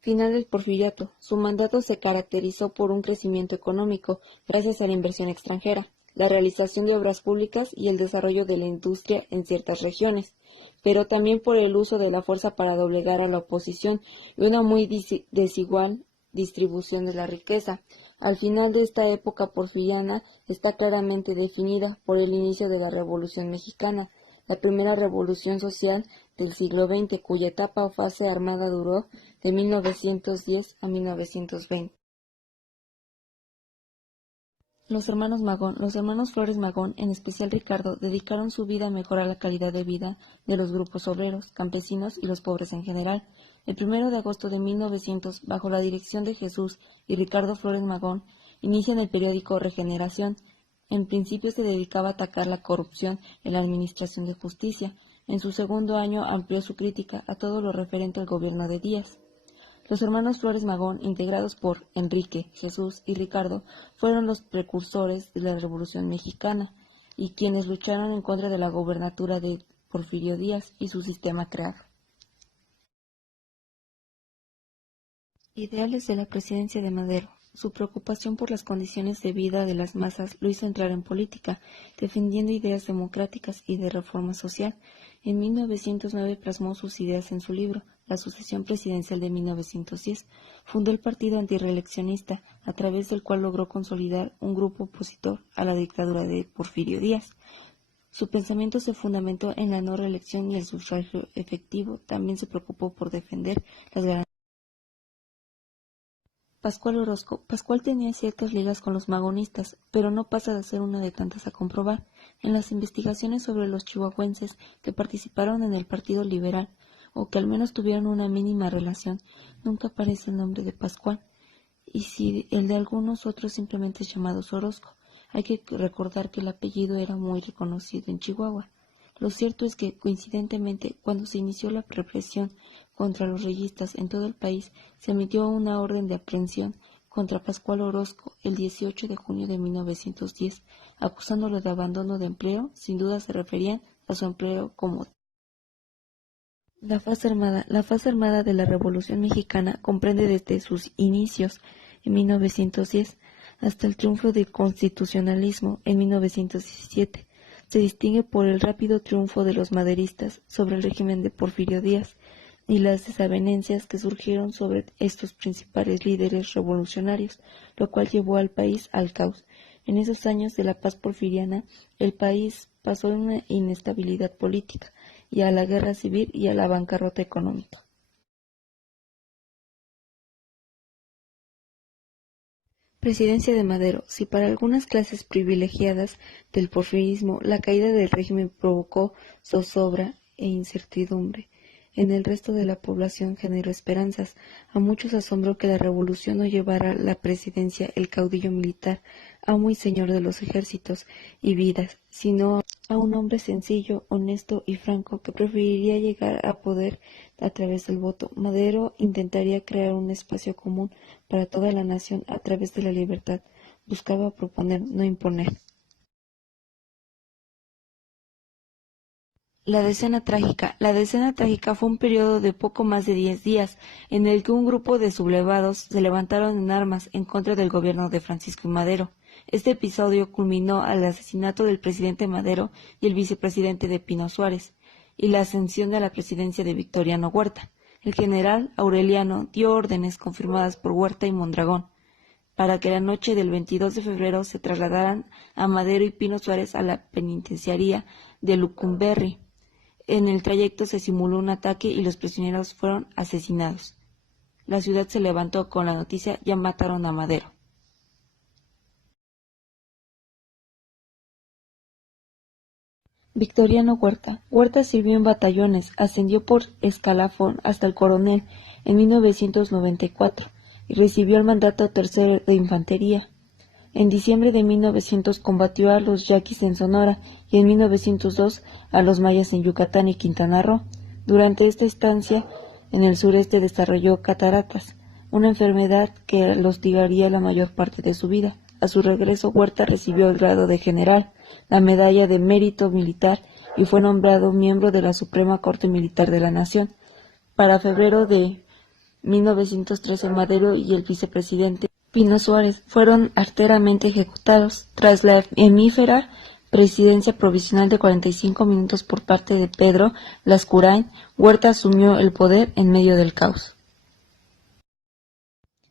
Final del Porfiriato. Su mandato se caracterizó por un crecimiento económico gracias a la inversión extranjera, la realización de obras públicas y el desarrollo de la industria en ciertas regiones, pero también por el uso de la fuerza para doblegar a la oposición y una muy desigual distribución de la riqueza. Al final de esta época porfiriana está claramente definida por el inicio de la Revolución Mexicana, la primera revolución social del siglo XX, cuya etapa o fase armada duró de 1910 a 1920. Los hermanos Flores Magón, en especial Ricardo, dedicaron su vida a mejorar la calidad de vida de los grupos obreros, campesinos y los pobres en general. El 1 de agosto de 1900, bajo la dirección de Jesús y Ricardo Flores Magón, inician el periódico Regeneración. En principio se dedicaba a atacar la corrupción en la administración de justicia. En su segundo año amplió su crítica a todo lo referente al gobierno de Díaz. Los hermanos Flores Magón, integrados por Enrique, Jesús y Ricardo, fueron los precursores de la Revolución Mexicana y quienes lucharon en contra de la gobernatura de Porfirio Díaz y su sistema creado. Ideales de la presidencia de Madero. Su preocupación por las condiciones de vida de las masas lo hizo entrar en política, defendiendo ideas democráticas y de reforma social. En 1909 plasmó sus ideas en su libro, La sucesión presidencial de 1910. Fundó el partido antirreeleccionista, a través del cual logró consolidar un grupo opositor a la dictadura de Porfirio Díaz. Su pensamiento se fundamentó en la no reelección y el sufragio efectivo. También se preocupó por defender las garantías. Pascual Orozco. Pascual tenía ciertas ligas con los magonistas, pero no pasa de ser una de tantas a comprobar. En las investigaciones sobre los chihuahuenses que participaron en el Partido Liberal, o que al menos tuvieron una mínima relación, nunca aparece el nombre de Pascual, y si el de algunos otros simplemente llamados Orozco. Hay que recordar que el apellido era muy reconocido en Chihuahua. Lo cierto es que, coincidentemente, cuando se inició la represión contra los reyistas en todo el país, se emitió una orden de aprehensión contra Pascual Orozco el 18 de junio de 1910, acusándolo de abandono de empleo. Sin duda se referían a su empleo como La fase armada de la Revolución Mexicana comprende desde sus inicios en 1910 hasta el triunfo del constitucionalismo en 1917. Se distingue por el rápido triunfo de los maderistas sobre el régimen de Porfirio Díaz y las desavenencias que surgieron sobre estos principales líderes revolucionarios, lo cual llevó al país al caos. En esos años de la paz porfiriana, el país pasó de una inestabilidad política y a la guerra civil y a la bancarrota económica. Presidencia de Madero. Si para algunas clases privilegiadas del porfirismo la caída del régimen provocó zozobra e incertidumbre, en el resto de la población generó esperanzas. A muchos asombró que la revolución no llevara la presidencia el caudillo militar, amo y señor de los ejércitos y vidas, sino a un hombre sencillo, honesto y franco que preferiría llegar a poder a través del voto. Madero intentaría crear un espacio común para toda la nación a través de la libertad. Buscaba proponer, no imponer. La Decena Trágica. La Decena Trágica fue un periodo de poco más de 10 días, en el que un grupo de sublevados se levantaron en armas en contra del gobierno de Francisco I. Madero. Este episodio culminó al asesinato del presidente Madero y el vicepresidente de Pino Suárez, y la ascensión a la presidencia de Victoriano Huerta. El general Aureliano dio órdenes, confirmadas por Huerta y Mondragón, para que la noche del 22 de febrero se trasladaran a Madero y Pino Suárez a la penitenciaría de Lecumberri. En el trayecto se simuló un ataque y los prisioneros fueron asesinados. La ciudad se levantó con la noticia: ya mataron a Madero. Victoriano Huerta. Huerta sirvió en batallones, ascendió por escalafón hasta el coronel en 1994 y recibió el mandato tercero de infantería. En diciembre de 1900 combatió a los yaquis en Sonora y en 1902 a los mayas en Yucatán y Quintana Roo. Durante esta estancia en el sureste desarrolló cataratas, una enfermedad que lo hostigaría la mayor parte de su vida. A su regreso, Huerta recibió el grado de general, la medalla de mérito militar y fue nombrado miembro de la Suprema Corte Militar de la Nación. Para febrero de 1913 Madero y el vicepresidente Pino Suárez fueron arteramente ejecutados. Tras la efímera presidencia provisional de 45 minutos por parte de Pedro Lascurain, Huerta asumió el poder en medio del caos.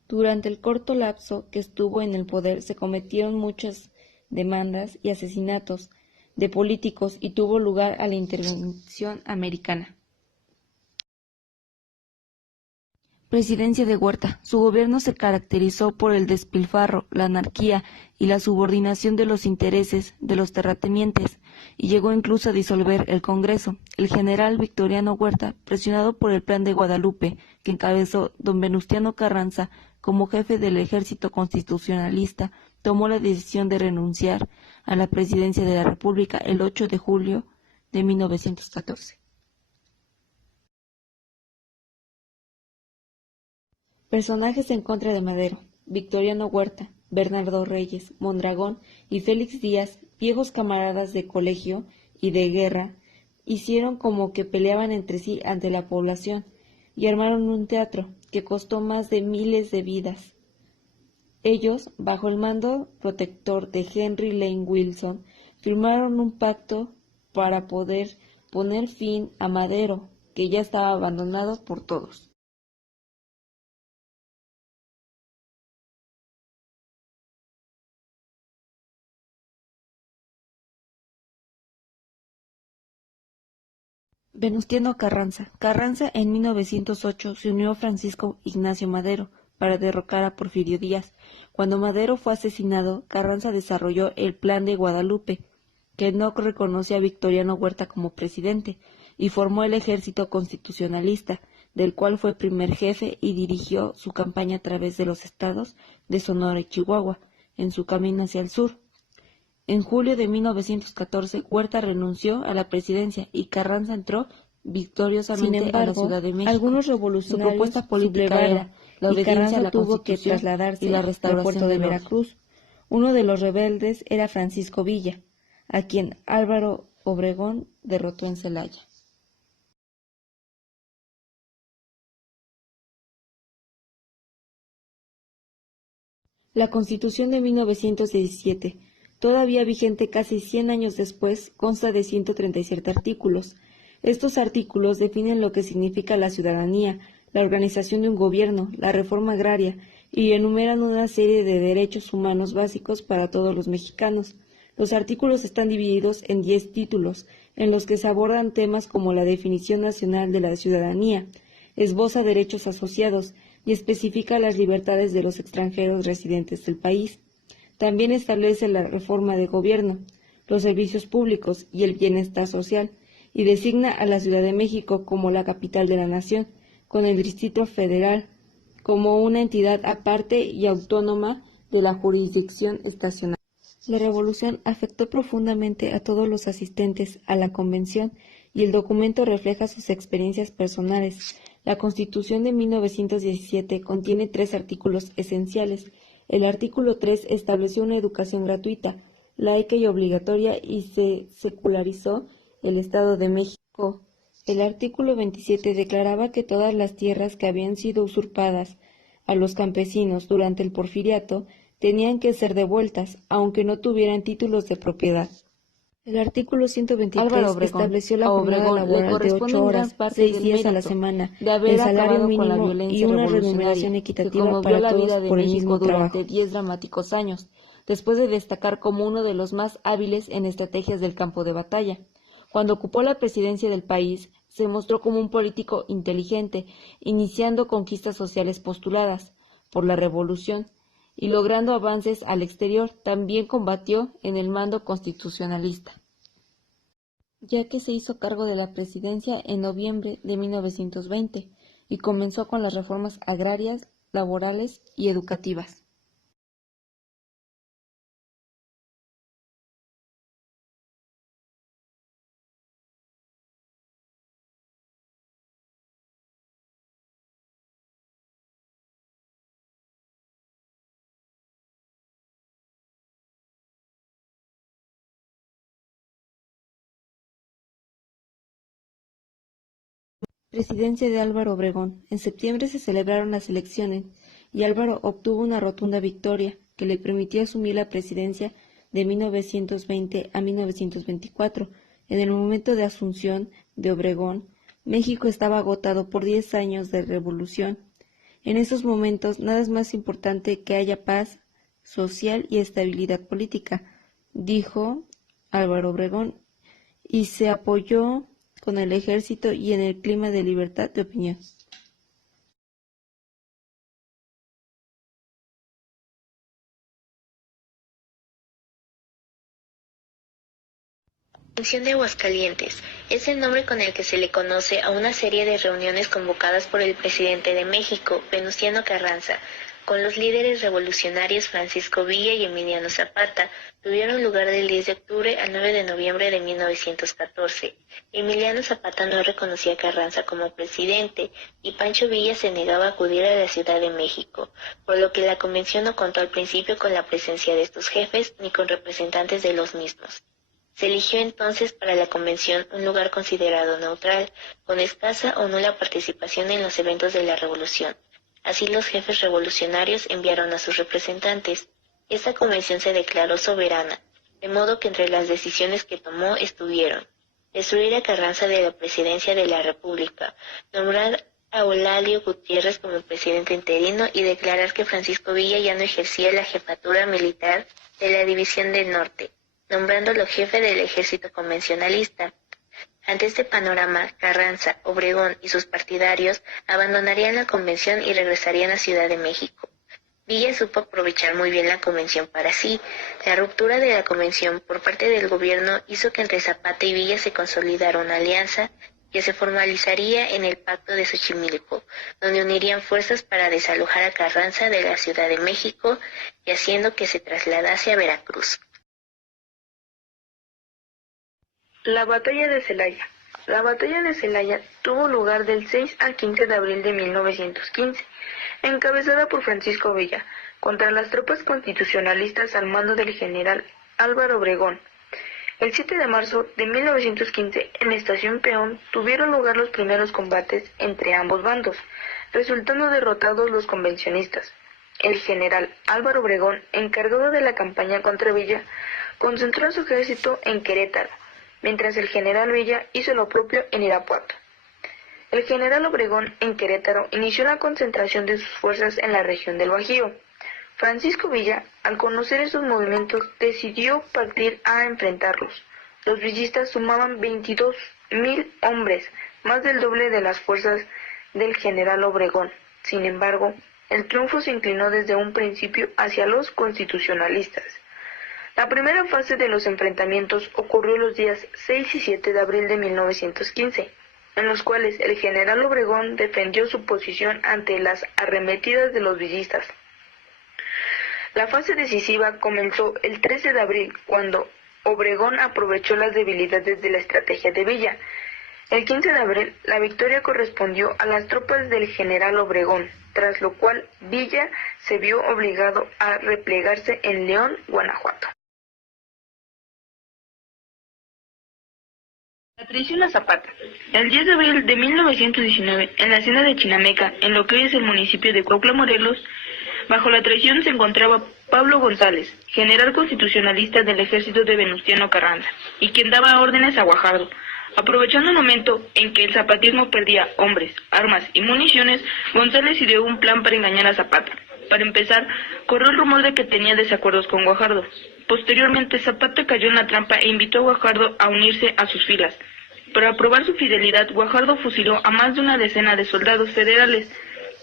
Durante el corto lapso que estuvo en el poder se cometieron muchas demandas y asesinatos de políticos y tuvo lugar a la intervención americana. Presidencia de Huerta. Su gobierno se caracterizó por el despilfarro, la anarquía y la subordinación de los intereses de los terratenientes, y llegó incluso a disolver el Congreso. El general Victoriano Huerta, presionado por el Plan de Guadalupe, que encabezó don Venustiano Carranza como jefe del ejército constitucionalista, tomó la decisión de renunciar a la presidencia de la República el 8 de julio de 1914. Personajes en contra de Madero: Victoriano Huerta, Bernardo Reyes, Mondragón y Félix Díaz, viejos camaradas de colegio y de guerra, hicieron como que peleaban entre sí ante la población y armaron un teatro que costó más de miles de vidas. Ellos, bajo el mando protector de Henry Lane Wilson, firmaron un pacto para poder poner fin a Madero, que ya estaba abandonado por todos. Venustiano Carranza. Carranza en 1908 se unió a Francisco Ignacio Madero para derrocar a Porfirio Díaz. Cuando Madero fue asesinado, Carranza desarrolló el Plan de Guadalupe, que no reconoció a Victoriano Huerta como presidente, y formó el Ejército Constitucionalista, del cual fue primer jefe y dirigió su campaña a través de los estados de Sonora y Chihuahua, en su camino hacia el sur. En julio de 1914, Huerta renunció a la presidencia y Carranza entró victoriosamente a la Ciudad de México. Algunos revolucionarios su propuesta política era la obediencia a la Constitución y la restauración de Veracruz. Uno de los rebeldes era Francisco Villa, a quien Álvaro Obregón derrotó en Celaya. La Constitución de 1917, todavía vigente casi 100 años después, consta de 137 artículos. Estos artículos definen lo que significa la ciudadanía, la organización de un gobierno, la reforma agraria, y enumeran una serie de derechos humanos básicos para todos los mexicanos. Los artículos están divididos en 10 títulos, en los que se abordan temas como la definición nacional de la ciudadanía, esboza derechos asociados y especifica las libertades de los extranjeros residentes del país. También establece la reforma de gobierno, los servicios públicos y el bienestar social, y designa a la Ciudad de México como la capital de la nación, con el Distrito Federal como una entidad aparte y autónoma de la jurisdicción estatal. La revolución afectó profundamente a todos los asistentes a la convención y el documento refleja sus experiencias personales. La Constitución de 1917 contiene 3 artículos esenciales. El artículo 3 estableció una educación gratuita, laica y obligatoria y se secularizó el Estado de México. El artículo 27 declaraba que todas las tierras que habían sido usurpadas a los campesinos durante el porfiriato tenían que ser devueltas, aunque no tuvieran títulos de propiedad. El artículo 123 estableció la jornada laboral de 8 horas, 6 días a la semana, el salario mínimo y una remuneración equitativa para todos por el mismo trabajo. Durante 10 dramáticos años, después de destacar como uno de los más hábiles en estrategias del campo de batalla. Cuando ocupó la presidencia del país, se mostró como un político inteligente, iniciando conquistas sociales postuladas por la revolución y logrando avances al exterior. También combatió en el mando constitucionalista, ya que se hizo cargo de la presidencia en noviembre de 1920 y comenzó con las reformas agrarias, laborales y educativas. Presidencia de Álvaro Obregón. En septiembre se celebraron las elecciones y Álvaro obtuvo una rotunda victoria que le permitió asumir la presidencia de 1920 a 1924. En el momento de asunción de Obregón, México estaba agotado por 10 años de revolución. En esos momentos nada es más importante que haya paz social y estabilidad política, dijo Álvaro Obregón, y se apoyó con el ejército y en el clima de libertad de opinión. Convención de Aguascalientes es el nombre con el que se le conoce a una serie de reuniones convocadas por el presidente de México, Venustiano Carranza, con los líderes revolucionarios Francisco Villa y Emiliano Zapata. Tuvieron lugar del 10 de octubre al 9 de noviembre de 1914. Emiliano Zapata no reconocía a Carranza como presidente y Pancho Villa se negaba a acudir a la Ciudad de México, por lo que la convención no contó al principio con la presencia de estos jefes ni con representantes de los mismos. Se eligió entonces para la convención un lugar considerado neutral, con escasa o nula participación en los eventos de la revolución. Así los jefes revolucionarios enviaron a sus representantes. Esta convención se declaró soberana, de modo que entre las decisiones que tomó estuvieron: destruir a Carranza de la presidencia de la República, nombrar a Eulalio Gutiérrez como presidente interino y declarar que Francisco Villa ya no ejercía la jefatura militar de la División del Norte, nombrándolo jefe del ejército convencionalista. Ante este panorama, Carranza, Obregón y sus partidarios abandonarían la convención y regresarían a Ciudad de México. Villa supo aprovechar muy bien la convención para sí. La ruptura de la convención por parte del gobierno hizo que entre Zapata y Villa se consolidara una alianza que se formalizaría en el Pacto de Xochimilco, donde unirían fuerzas para desalojar a Carranza de la Ciudad de México y haciendo que se trasladase a Veracruz. La batalla de Celaya. La batalla de Celaya tuvo lugar del 6 al 15 de abril de 1915, encabezada por Francisco Villa, contra las tropas constitucionalistas al mando del general Álvaro Obregón. El 7 de marzo de 1915, en Estación Peón, tuvieron lugar los primeros combates entre ambos bandos, resultando derrotados los convencionistas. El general Álvaro Obregón, encargado de la campaña contra Villa, concentró su ejército en Querétaro, mientras el general Villa hizo lo propio en Irapuato. El general Obregón, en Querétaro, inició la concentración de sus fuerzas en la región del Bajío. Francisco Villa, al conocer estos movimientos, decidió partir a enfrentarlos. Los villistas sumaban 22,000 hombres, más del doble de las fuerzas del general Obregón. Sin embargo, el triunfo se inclinó desde un principio hacia los constitucionalistas. La primera fase de los enfrentamientos ocurrió los días 6 y 7 de abril de 1915, en los cuales el general Obregón defendió su posición ante las arremetidas de los villistas. La fase decisiva comenzó el 13 de abril, cuando Obregón aprovechó las debilidades de la estrategia de Villa. El 15 de abril, la victoria correspondió a las tropas del general Obregón, tras lo cual Villa se vio obligado a replegarse en León, Guanajuato. La traición a Zapata. El 10 de abril de 1919, en la hacienda de Chinameca, en lo que hoy es el municipio de Cuautla, Morelos, bajo la traición se encontraba Pablo González, general constitucionalista del ejército de Venustiano Carranza, y quien daba órdenes a Guajardo. Aprovechando el momento en que el zapatismo perdía hombres, armas y municiones, González ideó un plan para engañar a Zapata. Para empezar, corrió el rumor de que tenía desacuerdos con Guajardo. Posteriormente, Zapata cayó en la trampa e invitó a Guajardo a unirse a sus filas. Para probar su fidelidad, Guajardo fusiló a más de una decena de soldados federales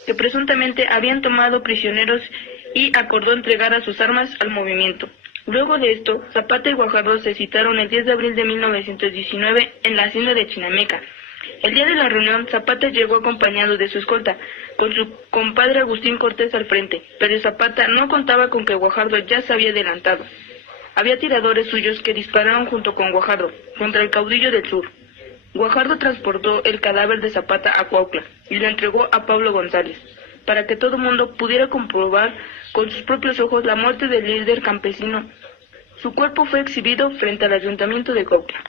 que presuntamente habían tomado prisioneros y acordó entregar a sus armas al movimiento. Luego de esto, Zapata y Guajardo se citaron el 10 de abril de 1919 en la hacienda de Chinameca. El día de la reunión, Zapata llegó acompañado de su escolta, con su compadre Agustín Cortés al frente, pero Zapata no contaba con que Guajardo ya se había adelantado. Había tiradores suyos que dispararon junto con Guajardo contra el caudillo del sur. Guajardo transportó el cadáver de Zapata a Cuautla y lo entregó a Pablo González, para que todo mundo pudiera comprobar con sus propios ojos la muerte del líder campesino. Su cuerpo fue exhibido frente al ayuntamiento de Cuautla.